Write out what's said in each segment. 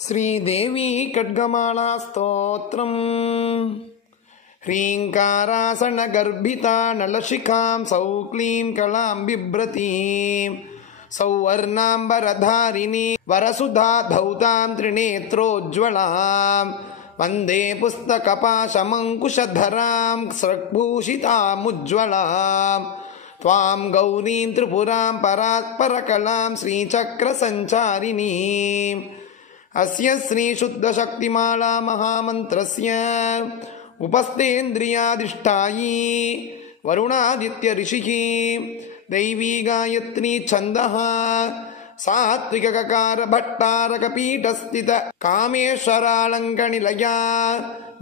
श्रीदेवी खड्गमाला स्तोत्रम् ह्रीङ्कारासनगर्भिता नलशिखां सौक्लीं कलां बिभ्रतीं सौवर्णाम्बरधारिणी वरसुधा धौतां त्रिनेत्रोज्ज्वलां वन्दे पुस्तकपाशमङ्कुशधरां स्रग्भूषितामुज्ज्वलां त्वां गौरीं त्रिपुरां परात्परकलां श्रीचक्रसञ्चारिणीम् अस्य श्रीशुद्धशक्तिमाला महामन्त्रस्य उपस्थेन्द्रियाधिष्ठायी वरुणादित्य ऋषिः दैवी गायत्री छन्दः सात्विककार भट्टारकपीठस्थित कामेश्वरालङ्कनिलया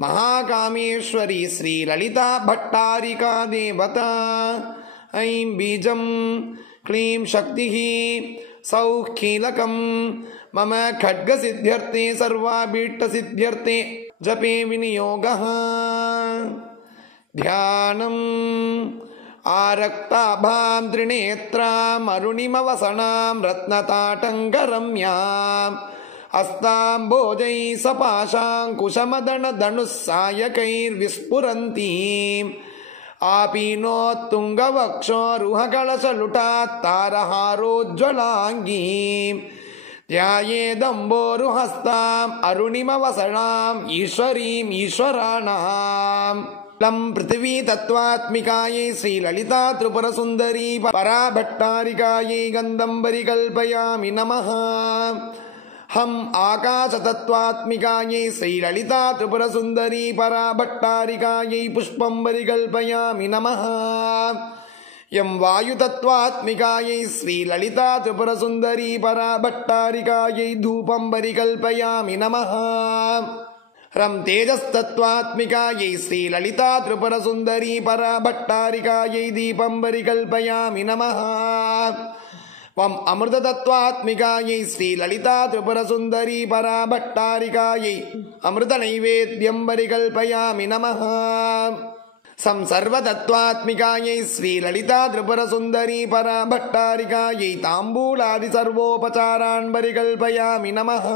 महाकामेश्वरी श्रीललिता भट्टारिका देवता ऐं बीजं क्लीं शक्तिः सौः कीलकम् मम खड्गसिद्ध्यर्थे सर्वाभीष्टसिद्ध्यर्थे जपे विनियोगः। ध्यानम् आरक्ताभां त्रिनेत्राम् अरुणिमवसनां रत्नताटङ्करम्याम् हस्ताम्बोजैः सपाशाङ्कुशमदनधनुः सायकैर्विस्फुरन्तीम् आपीनोत्तुङ्गवक्षोरुहकलशलुटात्तारहारोज्ज्वलाङ्गीम् ध्यायेदम्बोरुहस्ताम् अरुणिमवसनाम् ईश्वरीम् ईश्वराणाम् लं पृथिवी तत्त्वात्मिकायै श्रीललिता त्रिपुरसुन्दरी पराभट्टारिकायै गन्धम्बरि कल्पयामि नमः। हम आकाशतत्त्वात्मिकायै श्रीललिता त्रिपुरसुन्दरी पराभट्टारिकायै पुष्पम्बरि कल्पयामि नमः। यं वायुतत्त्वात्मिकायै श्रीललिता त्रिपुरसुन्दरी पराभट्टारिकायै धूपम्बरि कल्पयामि नमः। रं तेजस्तत्त्वात्मिकायै श्रीललिता त्रिपुरसुन्दरी पराभट्टारिकायै दीपम्बरि कल्पयामि नमः। वं अमृततत्त्वात्मिकायै श्रीललिता त्रिपुरसुन्दरी पराभट्टारिकायै अमृतनैवेद्यम्बरि कल्पयामि नमः। सर्वतत्त्वात्मिकायै श्रीललिता त्रिपुरसुन्दरी पराभट्टारिकायै ताम्बूलादि सर्वोपचारान्बरि कल्पयामि नमः।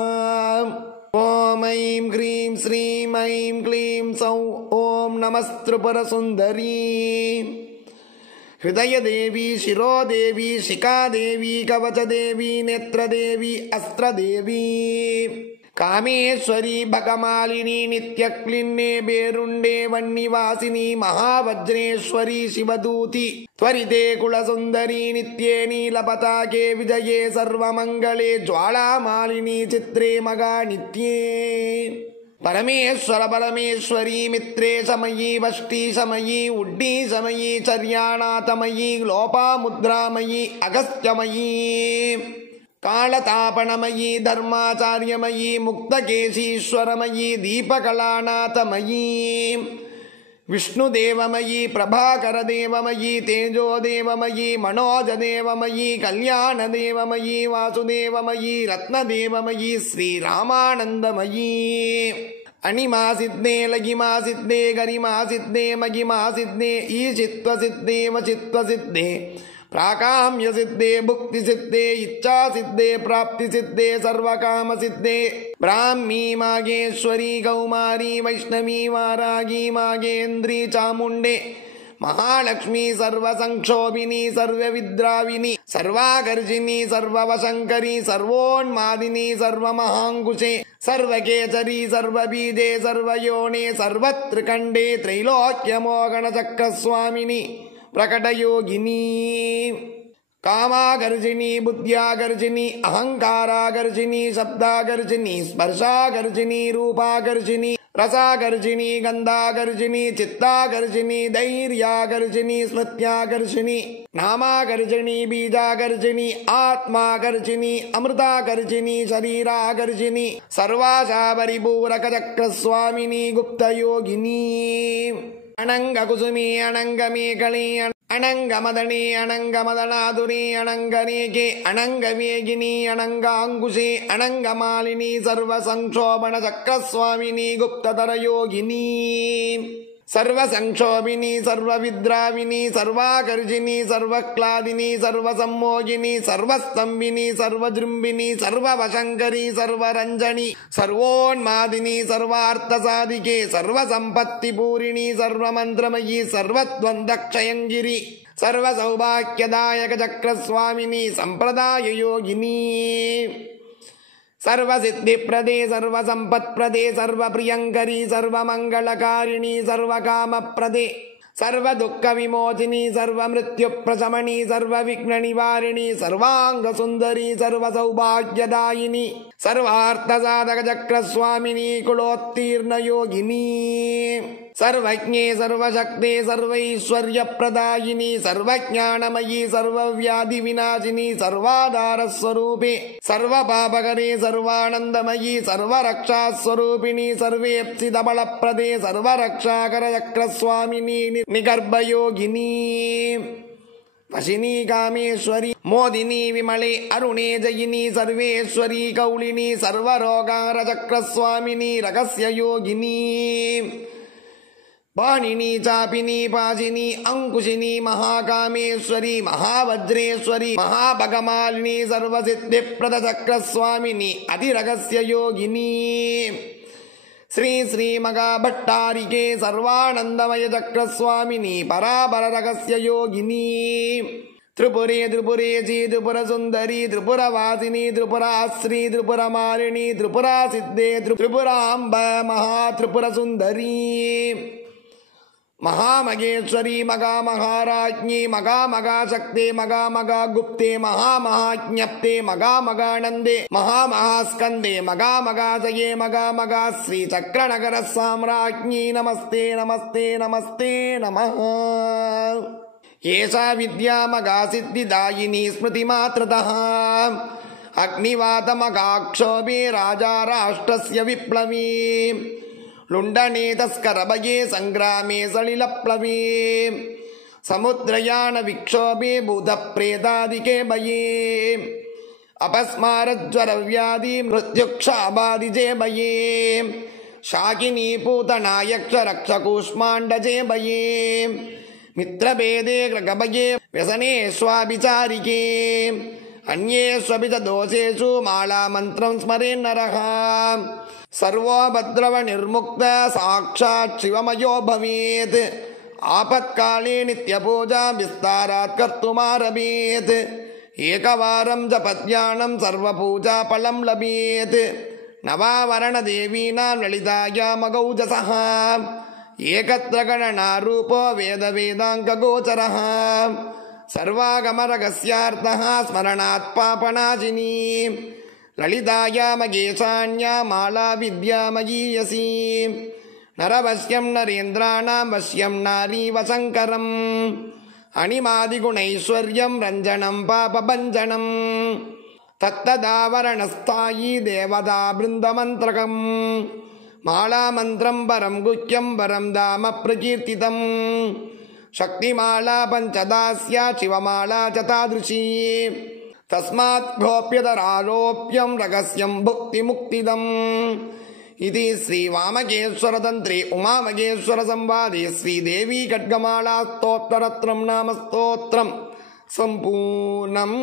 ॐ ऐं ह्रीं श्रीं ऐं क्लीं सौः ॐ नमस्त्रिपुरसुन्दरी हृदयदेवी शिरोदेवी शिखादेवी कवचदेवी नेत्रदेवी अस्त्रदेवी कामेश्वरी भगमालिनी नित्यक्लिन्ने बेरुण्डे वह्निवासिनी महावज्रेश्वरी शिवदूती त्वरिते कुलसुन्दरी नित्ये नीलपताके विजये सर्वमङ्गले ज्वालामालिनी चित्रे मगा नित्ये परमेश्वर परमेश्वरी मित्रे समयी वष्टी समयी उड्डी समयी चर्याणातमयी लोपामुद्रामयी अगस्त्यमयी कालतापणमयी धर्माचार्यमयी मुक्तकेशीश्वरमयी दीपकलानाथमयी विष्णुदेवमयी प्रभाकरदेवमयी तेजोदेवमयी मनोजदेवमयी कल्याणदेवमयी वासुदेवमयी रत्नदेवमयी श्रीरामानन्दमयी अणिमा सिद्धे लगिमा सिद्धे गरिमा सिद्धे महिमा सिद्धे ईशित्वसिद्धे वचित्वसिद्धे प्राकाम्य सिद्धे भुक्ति सिद्धे इच्छा सिद्धे प्राप्ति सिद्धे सर्वकाम सिद्धे ब्राह्मी मागेश्वरी कौमारी वैष्णवी वारागी मागेन्द्री चामुण्डे महालक्ष्मी सर्वसंक्षोभिनी सर्वविद्राविनी सर्वागर्जिनी सर्ववशङ्करी सर्वोन्मादिनी सर्वमहाङ्कुशे सर्वकेचरी सर्वबीजे सर्वयोने सर्वत्रिकण्डे त्रैलोक्यमोगणचक्रस्वामिनी प्रकटयोगिनी कामागर्जिनी बुद्ध्यागर्जिनी अहंकारागर्जिनी शब्दागर्जिनी स्पर्शागर्जिनी रूपागर्जिनी रसागर्जिनी गंधागर्जिनी चित्तागर्जिनी धैर्यागर्जिनी स्मृत्यागर्जिनी नामागर्जिनी बीजागर्जिनी आत्मागर्जिनी अमृतागर्जिनी शरीरागर्जिनी सर्वाशा परिपूरकचक्रस्वामिनी गुप्तयोगिनी अनंगकुसुमी अनंगमेकली अनंगमदनी अनंगमदनाधुरी अनंगनेके अनंगवेगिनी अनंगांकुशे अनंगमालिनी सर्वसंक्षोभण चक्रस्वामिनी गुप्तधरयोगिनी सर्वसंक्षोभिनी सर्वविद्राविनी सर्वाकर्षिणी सर्वक्लादिनी सर्वसम्मोहिनी सर्वस्तंभिनी सर्वजृंभिनी सर्ववशंकरी सर्वरंजनी सर्वोन्मादिनी सर्वार्थसाधिके सर्वसंपत्तिपूरिणी सर्वमंत्रमयी सर्वद्वन्द्वक्षयंगिरी सर्वसौभाग्यदायक चक्रस्वामिनी संप्रदाय योगिनी सर्वसिद्धिप्रदे सर्वसंपत्प्रदे सर्वप्रियंकरी सर्वमंगलकारिणी सर्वकामप्रदे सर्वदुःखविमोचिनी सर्वमृत्युप्रशमनी सर्वविघ्ननिवारिणी सर्वांगसुंदरी सर्वसौभाग्यदायिनी सर्वार्थसाधक चक्रस्वामिनी कुलोत्तीर्णयोगिनी सर्वज्ञे सर्वशक्ते सर्वैश्वर्यप्रदायिनी सर्वज्ञानमयी सर्वव्याधिविनाशिनी सर्वाधारस्वरूपे सर्वपापकरे सर्वानन्दमयी सर्वरक्षास्वरूपिणी सर्वेप्सितबलप्रदे सर्वरक्षाकरचक्रस्वामिनी निगर्भयोगिनी वशिनी कामेश्वरी मोदिनी विमले अरुणे जयिनी सर्वेश्वरी कौलिनी सर्वरोगारचक्रस्वामिनी रगस्ययोगिनी पाणिनी चापिनी पाजिनी अंकुशिनी महाकामेश्वरी महावज्रेश्वरी महाभगमालिनी सर्वसिद्धिप्रदचक्रस्वामिनी अतिरगस्ययोगिनी श्री श्री मगाभट्टारिके सर्वानंदमय चक्रस्वामिनी परापररगस्ययोगिनी त्रिपुरे त्रिपुरेची त्रिपुरसुंदरी त्रिपुरवासिनी त्रिपुराश्री त्रिपुरमालिनी त्रिपुरासिद्धे त्रिपुराम्ब महात्रिपुरसुंदरी महामगेश्वरी मगामहाराज्ञी मगामगाशक्ते मगामगागुप्ते महामहाज्ञप्ते मगामगानन्दे महामहास्कन्दे मगामगाजये मगामगा श्रीचक्रनगर साम्राज्ञी नमस्ते नमस्ते नमस्ते नमः। एषा विद्या मगासिद्धिदायिनी स्मृतिमात्रतः अग्निवातमगाक्षोभे राजा राष्ट्रस्य विप्लवी लुण्डने तस्करभये संग्रामे सलिलप्लवे समुद्रयान विक्षोभे भूतप्रेतादिके भये अपस्मारज्वरव्याधि मृत्युक्षाबादिजे भये शाकिनी पूतना यक्ष रक्षकूष्माण्डजे भये मित्रभेदे ग्रगभये व्यसनेष्वाभिचारिके अन्येष्वपि च दोषेषु मालामन्त्रं स्मरेन् नरः सर्वोपद्रव निर्मुक्त साक्षात् शिवमयो भवेत् आपत्काले नित्यपूजा विस्तारात् कर्तुमारभेत् एकवारं जपध्यानं सर्वपूजा फलं लभेत् नवावरणदेवीनां ललितायामगौजसः एकत्र गणनारूपो वेदवेदाङ्गगोचरः सर्वागमरहस्यार्थः स्मरणात् पापनाशिनी ललितायामगेशान्या माला विद्यामयीयसी नरवश्यं नरेन्द्राणां वश्यं नारीवशङ्करम् अणिमादिगुणैश्वर्यं रञ्जनं पापभञ्जनम् तत्तदावरणस्थायी देवता बृन्दमन्त्रकम् मालामन्त्रं परं गुह्यं परं धाम प्रकीर्तितम् शक्तिमाला पञ्चदास्या शिवमाला च तादृशी तस्मात् गोप्यतरारोप्यं रहस्यं भुक्तिमुक्तिदम् इति श्रीवामकेश्वरतन्त्रे उमामहेश्वरसंवादे श्रीदेवी खड्गमाला स्तोत्ररत्नं नाम स्तोत्रं सम्पूर्णम्।